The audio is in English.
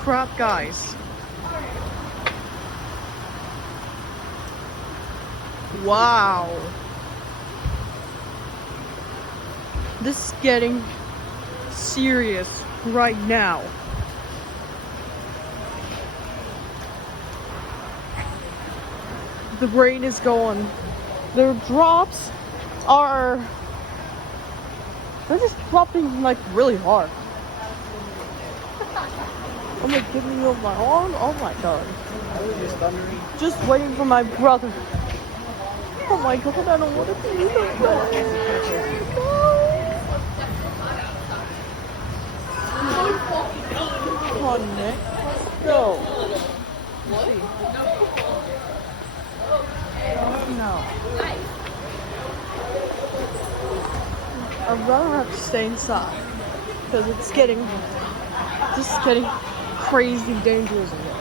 crap, guys. Wow. This is getting serious right now. The rain is going. Their drops are... they're just dropping like really hard. I'm like giving you my arm. Oh my god. I was just thundering. Just waiting for my brother. Oh my god, I don't want to be that bad. No. Come on, Nick. Let's go. No. I'd rather have to stay inside because it's getting crazy dangerous in here.